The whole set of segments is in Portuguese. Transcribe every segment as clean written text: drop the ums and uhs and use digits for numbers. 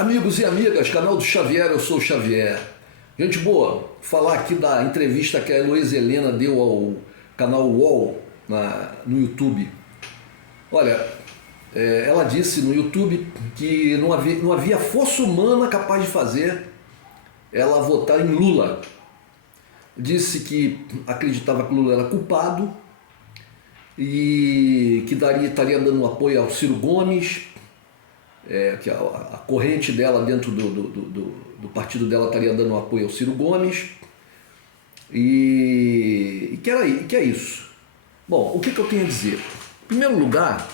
Amigos e amigas, canal do Xavier, eu sou o Xavier. Gente boa, falar aqui da entrevista que a Heloísa Helena deu ao canal UOL no YouTube. Olha, ela disse no YouTube que não havia força humana capaz de fazer ela votar em Lula. Disse que acreditava que Lula era culpado e que estaria dando apoio ao Ciro Gomes, que a corrente dela dentro do partido dela estaria dando apoio ao Ciro Gomes e que é isso. Bom, o que eu tenho a dizer? Em primeiro lugar,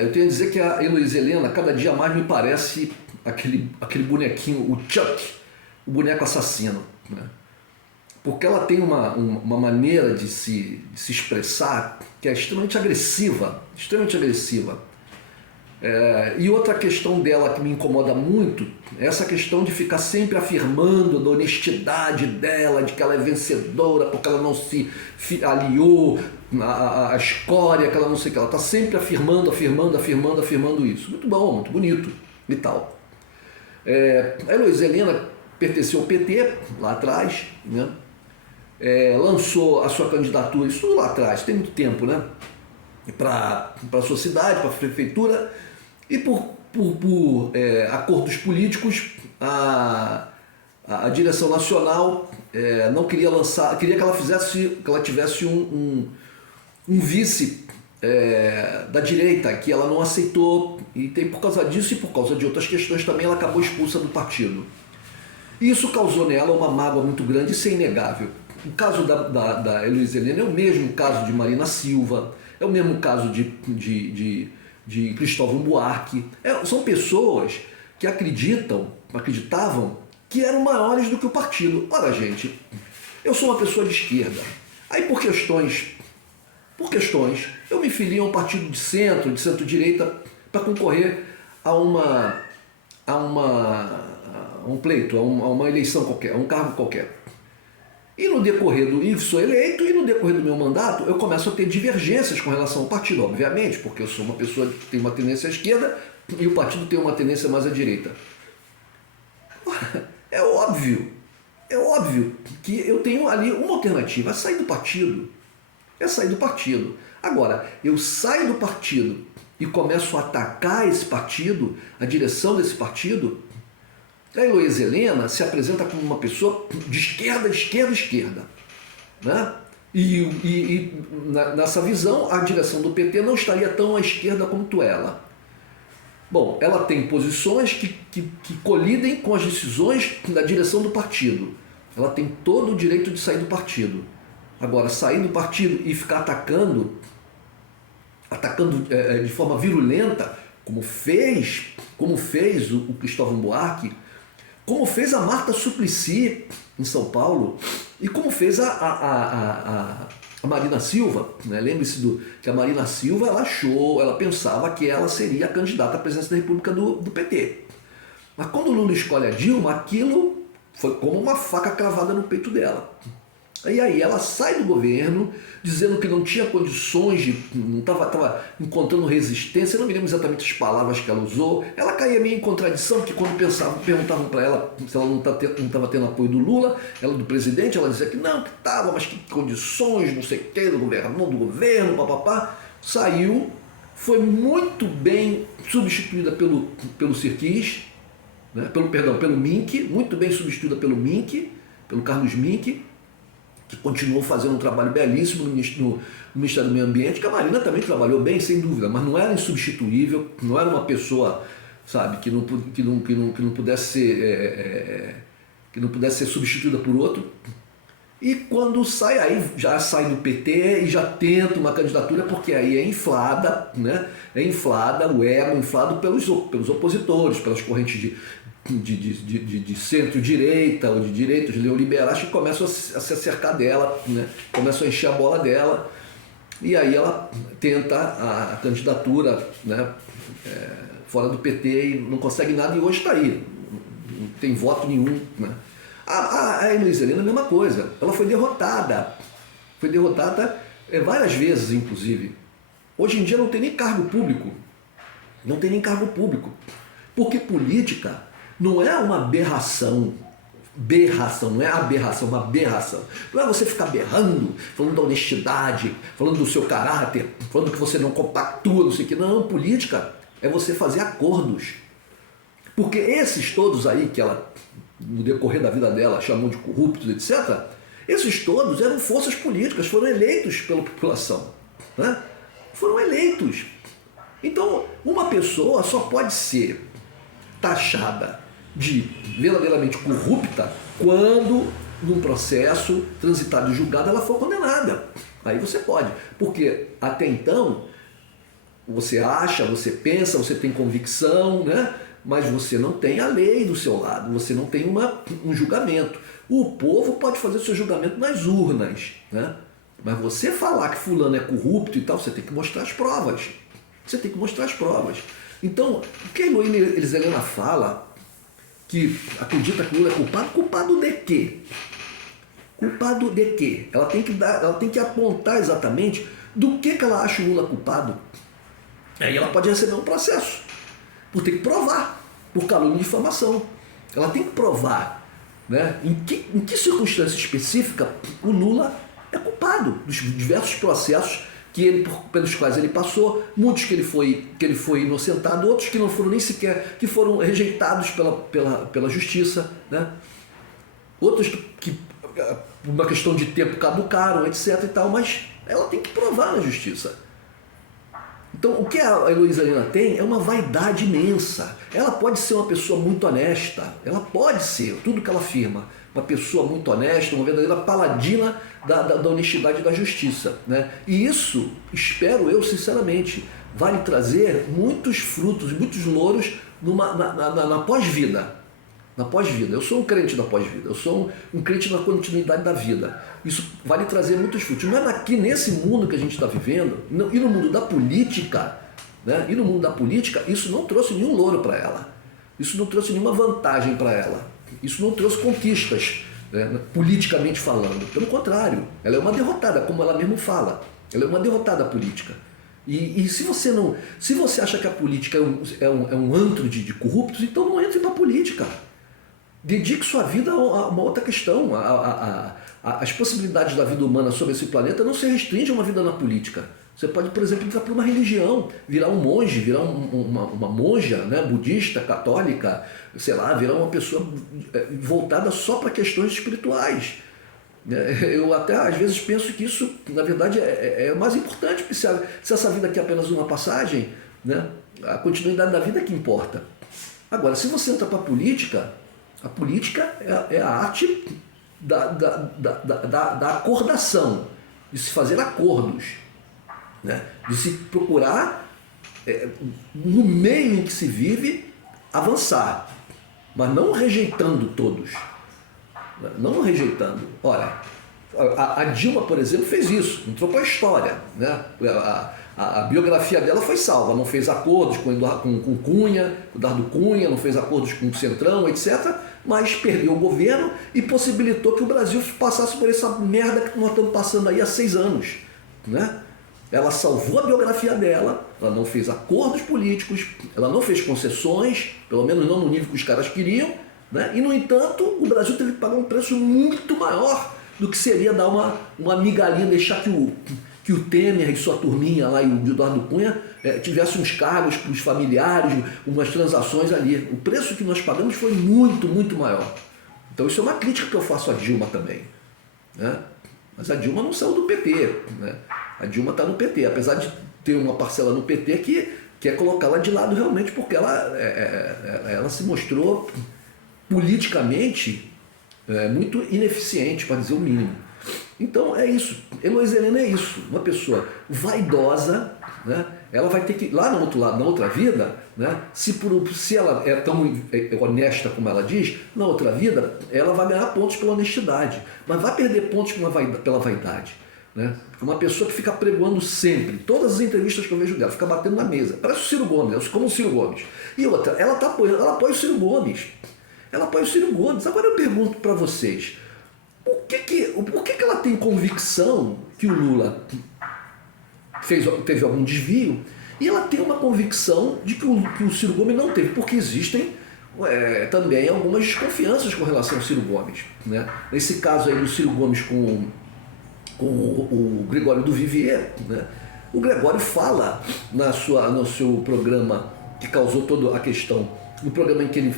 eu tenho a dizer que a Heloísa Helena cada dia mais me parece aquele bonequinho, o Chuck, o boneco assassino, né? Porque ela tem uma maneira de se expressar que é extremamente agressiva, extremamente agressiva. E outra questão dela que me incomoda muito é essa questão de ficar sempre afirmando da honestidade dela, de que ela é vencedora porque ela não se aliou à escória, que ela não sei o que. Ela está sempre afirmando isso. Muito bom, muito bonito e tal. A Heloísa Helena pertenceu ao PT lá atrás, né? Lançou a sua candidatura, isso tudo lá atrás, tem muito tempo, né? Para a sua cidade, para a prefeitura, e por acordos políticos a direção nacional não queria lançar, queria que ela tivesse um vice da direita, que ela não aceitou, e por causa disso e por causa de outras questões também ela acabou expulsa do partido. E isso causou nela uma mágoa muito grande, isso é inegável. O caso da Heloísa Helena é o mesmo caso de Marina Silva, é o mesmo caso de Cristóvão Buarque. São pessoas que acreditavam que eram maiores do que o partido. Ora, gente, eu sou uma pessoa de esquerda. Aí por questões, eu me filio a um partido de centro-direita, para concorrer a um pleito, a uma eleição qualquer, a um cargo qualquer. E no decorrer sou eleito, e no decorrer do meu mandato eu começo a ter divergências com relação ao partido, obviamente, porque eu sou uma pessoa que tem uma tendência à esquerda e o partido tem uma tendência mais à direita. É óbvio que eu tenho ali uma alternativa, é sair do partido. Agora, eu saio do partido e começo a atacar esse partido, a direção desse partido. A Heloísa Helena se apresenta como uma pessoa de esquerda, né? E nessa visão, a direção do PT não estaria tão à esquerda quanto ela. Bom, ela tem posições que colidem com as decisões da direção do partido. Ela tem todo o direito de sair do partido. Agora, sair do partido e ficar atacando de forma virulenta, como fez o Cristóvão Buarque, como fez a Marta Suplicy em São Paulo e como fez a Marina Silva, né? Lembre-se que a Marina Silva ela pensava que ela seria a candidata à presidência da República do PT. Mas quando o Lula escolhe a Dilma, aquilo foi como uma faca cravada no peito dela. E aí ela sai do governo dizendo que não tinha condições, não estava encontrando resistência, eu não me lembro exatamente as palavras que ela usou. Ela caía meio em contradição, porque quando perguntavam para ela se ela não estava tendo apoio do Lula, ela do presidente, ela dizia que não, que estava, mas que condições, não sei o que, do governo, papapá. Saiu, foi muito bem substituída pelo Sirquis, né? pelo Mink, muito bem substituída pelo Mink, pelo Carlos Mink, que continuou fazendo um trabalho belíssimo no Ministério do Meio Ambiente, que a Marina também trabalhou bem, sem dúvida, mas não era insubstituível, não era uma pessoa, sabe, que não pudesse ser substituída por outro. E quando sai, aí já sai do PT e já tenta uma candidatura, porque aí é inflada, né? É inflada, o ego inflado pelos opositores, pelas correntes de centro-direita ou de direitos neoliberais que começam a se acercar dela, né? Começam a encher a bola dela, e aí ela tenta a candidatura, né? Fora do PT e não consegue nada, e hoje está aí, não tem voto nenhum, né? A Heloísa Helena é a mesma coisa, ela foi derrotada várias vezes, inclusive. Hoje em dia não tem nem cargo público, Porque política não é uma aberração. Berração, não é aberração, uma aberração. Não é você ficar berrando, falando da honestidade, falando do seu caráter, falando que você não compactua, não sei o que. Não, política é você fazer acordos. Porque esses todos aí que ela, no decorrer da vida dela, chamou de corruptos, etc., esses todos eram forças políticas, foram eleitos pela população, né? Foram eleitos. Então, uma pessoa só pode ser taxada de verdadeiramente corrupta quando, num processo transitado e julgado, ela for condenada. Aí você pode. Porque até então, você acha, você pensa, você tem convicção, né? Mas você não tem a lei do seu lado, você não tem um julgamento. O povo pode fazer o seu julgamento nas urnas, né? Mas você falar que fulano é corrupto e tal, você tem que mostrar as provas. Você tem que mostrar as provas. Então, o que a Heloísa Helena fala, que acredita que Lula é culpado, culpado de quê? Culpado de quê? Ela tem que apontar exatamente do que ela acha o Lula culpado. Aí ela pode receber um processo, por ter que provar, por calúnia e difamação. Ela tem que provar, né, em que circunstância específica o Lula é culpado dos diversos processos pelos quais ele passou, muitos que ele foi inocentado, outros que não foram nem sequer, que foram rejeitados pela justiça, né? Outros que por uma questão de tempo caducaram, etc. e tal, mas ela tem que provar na justiça. Então, o que a Heloísa Helena tem é uma vaidade imensa. Ela pode ser uma pessoa muito honesta, ela pode ser, tudo que ela afirma, uma pessoa muito honesta, uma verdadeira paladina da honestidade e da justiça, né? E isso, espero eu sinceramente, vai lhe trazer muitos frutos, muitos louros na pós-vida. Na pós-vida. Eu sou um crente da pós-vida, eu sou um crente da continuidade da vida. Isso vai lhe trazer muitos frutos. Não é aqui nesse mundo que a gente está vivendo, e no mundo da política, né? E no mundo da política, isso não trouxe nenhum louro para ela. Isso não trouxe nenhuma vantagem para ela. Isso não trouxe conquistas, né, politicamente falando. Pelo contrário, ela é uma derrotada, como ela mesmo fala. Ela é uma derrotada política. E se você acha que a política é um antro de corruptos, então não entre para a política. Dedique sua vida a uma outra questão. As possibilidades da vida humana sobre esse planeta não se restringem a uma vida na política. Você pode, por exemplo, entrar para uma religião, virar um monge, virar uma monja, né, budista, católica, sei lá, virar uma pessoa voltada só para questões espirituais. Eu até às vezes penso que isso, na verdade, é mais importante, porque se essa vida aqui é apenas uma passagem, né, a continuidade da vida é que importa. Agora, se você entra para a política é a arte da acordação, de se fazer acordos, né? De se procurar, no meio em que se vive, avançar, mas não rejeitando todos. Não rejeitando. Ora, a Dilma, por exemplo, fez isso, entrou para a história, né? A biografia dela foi salva, não fez acordos com Cunha, Eduardo Cunha, não fez acordos com o Centrão, etc., mas perdeu o governo e possibilitou que o Brasil passasse por essa merda que nós estamos passando aí há 6 anos, né? Ela salvou a biografia dela, ela não fez acordos políticos, ela não fez concessões, pelo menos não no nível que os caras queriam, né? E, no entanto, o Brasil teve que pagar um preço muito maior do que seria dar uma migalhinha, deixar que o Temer e sua turminha lá e o Eduardo Cunha tivessem uns cargos para os familiares, umas transações ali. O preço que nós pagamos foi muito, muito maior. Então isso é uma crítica que eu faço à Dilma também, né? Mas a Dilma não saiu do PT, né? A Dilma está no PT, apesar de ter uma parcela no PT que quer colocá-la de lado realmente, porque ela se mostrou politicamente muito ineficiente, para dizer o mínimo. Então é isso, Heloísa Helena é isso, uma pessoa vaidosa, né? Ela vai ter que, lá no outro lado, na outra vida, né? Se ela é tão honesta como ela diz, na outra vida ela vai ganhar pontos pela honestidade, mas vai perder pontos pela vaidade, né? Uma pessoa que fica pregoando sempre, todas as entrevistas que eu vejo dela, fica batendo na mesa, parece o Ciro Gomes, como o Ciro Gomes. E outra, ela apoia o Ciro Gomes. Ela apoia o Ciro Gomes. Agora eu pergunto para vocês, por que ela tem convicção que o Lula teve algum desvio E ela tem uma convicção de que o Ciro Gomes não teve, porque existem também algumas desconfianças com relação ao Ciro Gomes, né? Nesse caso aí do Ciro Gomes com o Gregório do Vivier, né? O Gregório fala no seu programa que causou toda a questão, no programa em que ele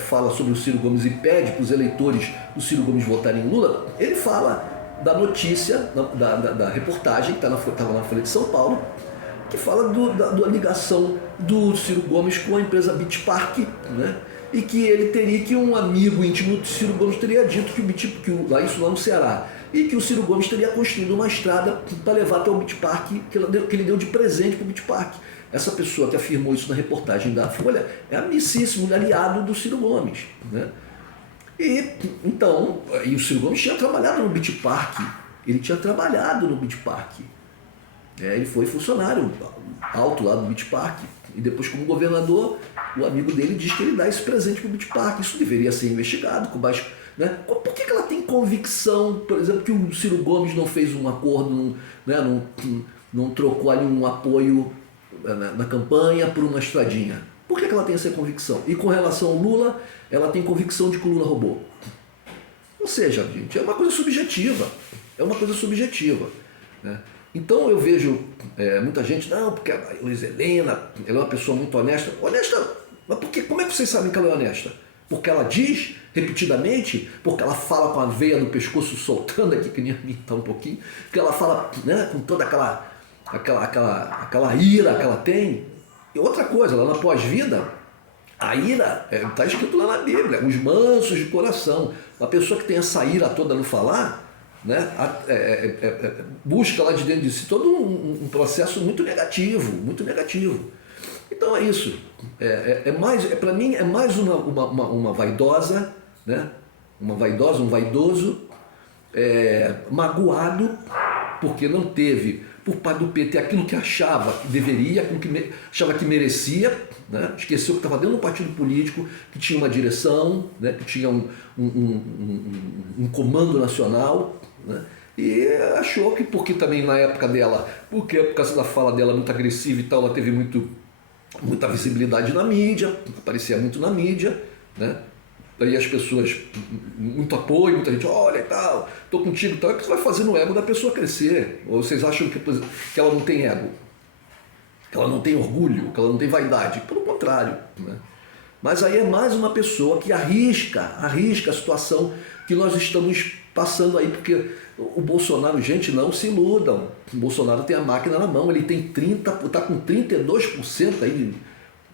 fala sobre o Ciro Gomes e pede para os eleitores do Ciro Gomes votarem em Lula, ele fala da notícia, da reportagem que estava na Folha de São Paulo, que fala da ligação do Ciro Gomes com a empresa Beach Park, né? E que ele teria, que um amigo íntimo do Ciro Gomes teria dito isso lá no Ceará, e que o Ciro Gomes teria construído uma estrada para levar até o Beach Park, que ele deu de presente para o Beach Park. Essa pessoa que afirmou isso na reportagem da Folha é amicíssimo, aliado do Ciro Gomes, né? E o Ciro Gomes tinha trabalhado no Beach Park, ele foi funcionário alto lá do Beach Park, e depois, como governador, o amigo dele diz que ele dá esse presente para o Beach Park. Isso deveria ser investigado com baixo, né? Por que ela tem convicção, por exemplo, que o Ciro Gomes não fez um acordo, né? não trocou ali um apoio na campanha por uma estradinha? Por que ela tem essa convicção? E com relação ao Lula, ela tem convicção de que o Lula roubou. Ou seja, gente, é uma coisa subjetiva. Né? Então eu vejo muita gente, não, porque a Luiza Helena, ela é uma pessoa muito honesta. Honesta? Mas como é que vocês sabem que ela é honesta? Porque ela diz repetidamente, porque ela fala com a veia no pescoço soltando aqui, que nem a minha tá um pouquinho, porque ela fala, né, com toda aquela ira que ela tem. E outra coisa, lá na pós-vida, a ira, está escrito lá na Bíblia, os mansos de coração. Uma pessoa que tem essa ira toda no falar, né, busca lá de dentro de si todo um processo muito negativo. Então é isso. Para mim é mais uma vaidosa, né, um vaidoso, magoado, porque não teve, por parte do PT, aquilo que achava que deveria, aquilo que achava que merecia, né? Esqueceu que estava dentro de um partido político que tinha uma direção, né? Que tinha um comando nacional, né? E achou que, porque também na época dela, porque por causa da fala dela muito agressiva e tal, ela teve muita visibilidade na mídia, aparecia muito na mídia, né? Daí as pessoas, muito apoio, muita gente, olha e tal, tô contigo e tal, é que você vai fazendo o ego da pessoa crescer. Ou vocês acham que ela não tem ego, que ela não tem orgulho, que ela não tem vaidade? Pelo contrário, né? Mas aí é mais uma pessoa que arrisca a situação que nós estamos passando aí, porque o Bolsonaro, gente, não se iludam. O Bolsonaro tem a máquina na mão, ele tem está com 32% aí,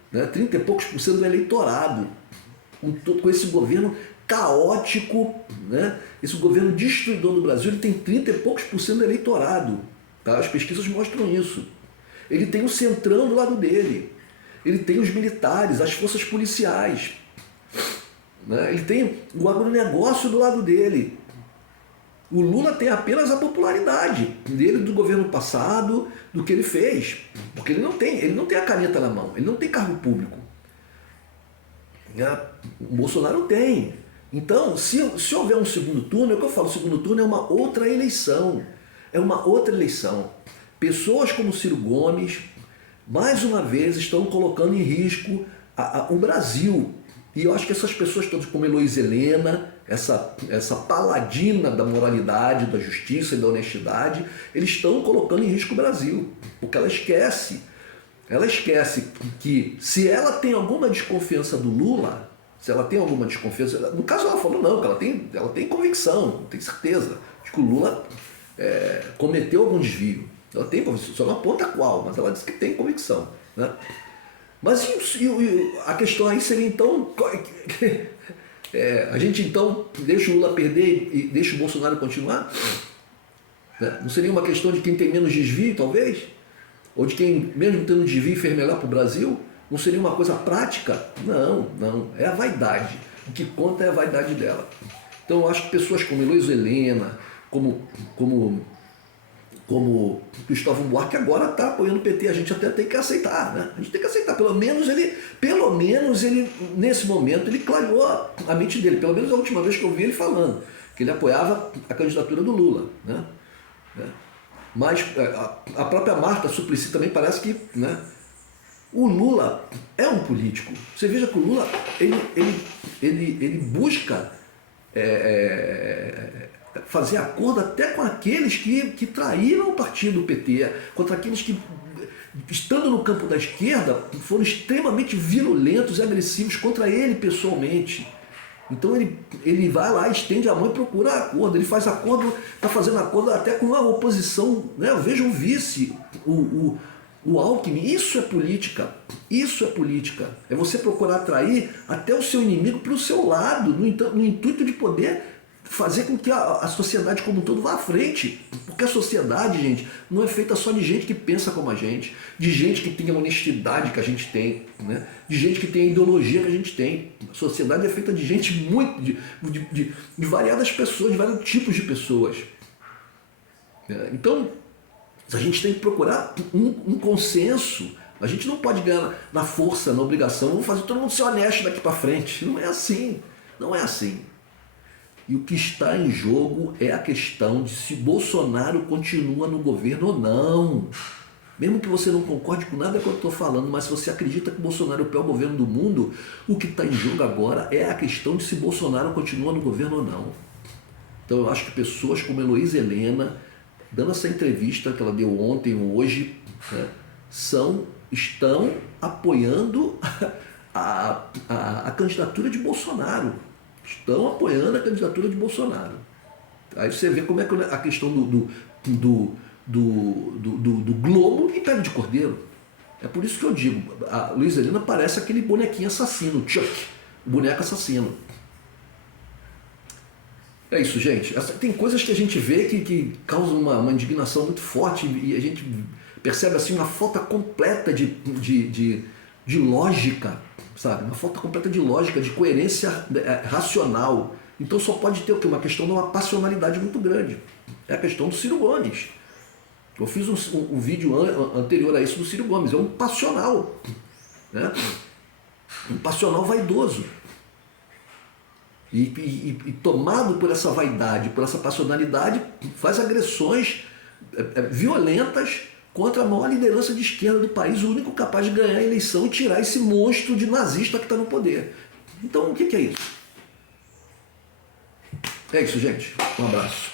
né? 30 e poucos por cento do eleitorado. Com esse governo caótico, né? Esse governo destruidor do Brasil, ele tem 30 e poucos por cento do eleitorado, tá? As pesquisas mostram isso. Ele tem o Centrão do lado dele, ele tem os militares, as forças policiais, né? Ele tem o agronegócio do lado dele. O Lula tem apenas a popularidade dele, do governo passado, do que ele fez, porque ele não tem a caneta na mão, ele não tem cargo público. O Bolsonaro tem. Então, se houver um segundo turno, é o que eu falo, o segundo turno é uma outra eleição. Pessoas como Ciro Gomes, mais uma vez, estão colocando em risco o Brasil. E eu acho que essas pessoas todas, como Heloísa Helena, essa paladina da moralidade, da justiça e da honestidade, eles estão colocando em risco o Brasil. Porque ela esquece que se ela tem alguma desconfiança do Lula, no caso ela falou não, que ela tem convicção, tem certeza de que o Lula cometeu algum desvio. Ela tem convicção, só não aponta qual, mas ela diz que tem convicção, né? Mas a questão aí seria então, a gente então deixa o Lula perder e deixa o Bolsonaro continuar? Não seria uma questão de quem tem menos desvio, talvez? Ou de quem, mesmo tendo desvio, fez melhor para o Brasil? Não seria uma coisa prática? Não. É a vaidade. O que conta é a vaidade dela. Então eu acho que pessoas como Heloísa Helena, como Cristóvão Buarque agora está apoiando o PT. A gente até tem que aceitar, né? A gente tem que aceitar. Pelo menos ele, nesse momento, ele clareou a mente dele. Pelo menos a última vez que eu vi ele falando que ele apoiava a candidatura do Lula, né? Mas a própria Marta Suplicy também parece que, né, O Lula é um político. Você veja que o Lula ele busca fazer acordo até com aqueles que traíram o partido PT, contra aqueles que, estando no campo da esquerda, foram extremamente virulentos e agressivos contra ele pessoalmente. Então ele vai lá, estende a mão e procura acordo. Ele faz acordo, está fazendo acordo até com a oposição. Né? Eu vejo o vice, o Alckmin. Isso é política. Isso é política. É você procurar atrair até o seu inimigo para o seu lado, no intuito de poder fazer com que a sociedade como um todo vá à frente. Porque a sociedade, gente, não é feita só de gente que pensa como a gente, de gente que tem a honestidade que a gente tem, né? De gente que tem a ideologia que a gente tem. A sociedade é feita de gente muito, de variadas pessoas, de vários tipos de pessoas. Então, a gente tem que procurar um consenso. A gente não pode ganhar na força, na obrigação. Vamos fazer todo mundo ser honesto daqui para frente. Não é assim. Não é assim. E o que está em jogo é a questão de se Bolsonaro continua no governo ou não. Mesmo que você não concorde com nada que eu estou falando, mas se você acredita que Bolsonaro é o pior governo do mundo, o que está em jogo agora é a questão de se Bolsonaro continua no governo ou não. Então eu acho que pessoas como Heloísa Helena, dando essa entrevista que ela deu ontem ou hoje, né, estão apoiando a candidatura de Bolsonaro. Estão apoiando a candidatura de Bolsonaro. Aí você vê como é que a questão do Globo e pele de cordeiro. É por isso que eu digo, a Luísa Helena parece aquele bonequinho assassino, Chuck, o boneco assassino. É isso, gente. Tem coisas que a gente vê que causam uma indignação muito forte e a gente percebe assim uma falta completa de lógica, sabe? Uma falta completa de lógica, de coerência racional. Então só pode ter o quê? Uma questão de uma passionalidade muito grande. É a questão do Ciro Gomes. Eu fiz um vídeo anterior a isso do Ciro Gomes. É um passional, né? Um passional vaidoso. E tomado por essa vaidade, por essa passionalidade, faz agressões violentas contra a maior liderança de esquerda do país, o único capaz de ganhar a eleição e tirar esse monstro de nazista que está no poder. Então, o que é isso? É isso, gente. Um abraço.